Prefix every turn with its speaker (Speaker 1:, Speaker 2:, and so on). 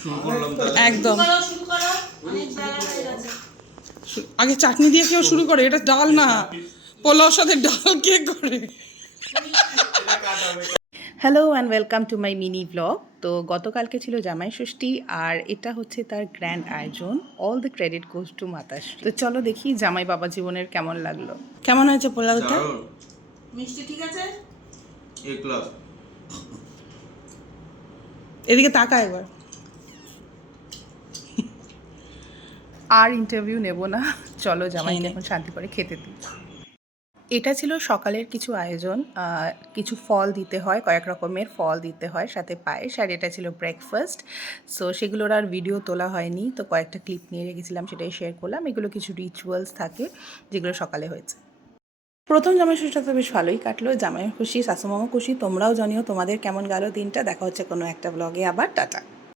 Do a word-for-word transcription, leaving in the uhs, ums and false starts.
Speaker 1: একদম আগে চাটনি দিয়ে কেউ শুরু করে, এটা ডাল না, পোলাওর সাথে ডাল কে করে? Hello and welcome to my mini blog. তো গতকালকে ছিল জামাই ষষ্ঠী আর এটা হচ্ছে তার গ্র্যান্ড আয়োজন। All the credit goes to মাতাশ্রী। তো চলো দেখি জামাই বাবা জীবনের কেমন লাগলো। কেমন হয়েছে পোলাওটা?
Speaker 2: মিষ্টি ঠিক আছে?
Speaker 3: A class.
Speaker 1: এদিকে তাকা এবার। আর ইন্টারভিউ নেব না, চলো জামাইকে এখন শান্তি করে খেতে দিই। এটা ছিল সকালের কিছু আয়োজন। কিছু ফল দিতে হয়, কয়েক রকমের ফল দিতে হয়, সাথে পায়েস, আর এটা ছিল ব্রেকফাস্ট। সো সেগুলোর আর ভিডিও তোলা হয়নি, তো কয়েকটা ক্লিপ নিয়ে রেখেছিলাম, সেটাই শেয়ার করলাম। এগুলো কিছু রিচুয়ালস থাকে যেগুলো সকালে হয়েছে। প্রথম জামাই ষষ্ঠীটা তো বেশ ভালোই কাটলো। জামাই খুশি, শাশুমামা খুশি। তোমরাও জানিও তোমাদের কেমন গেল দিনটা। দেখা হচ্ছে কোনো একটা ব্লগে আবার। টাটা।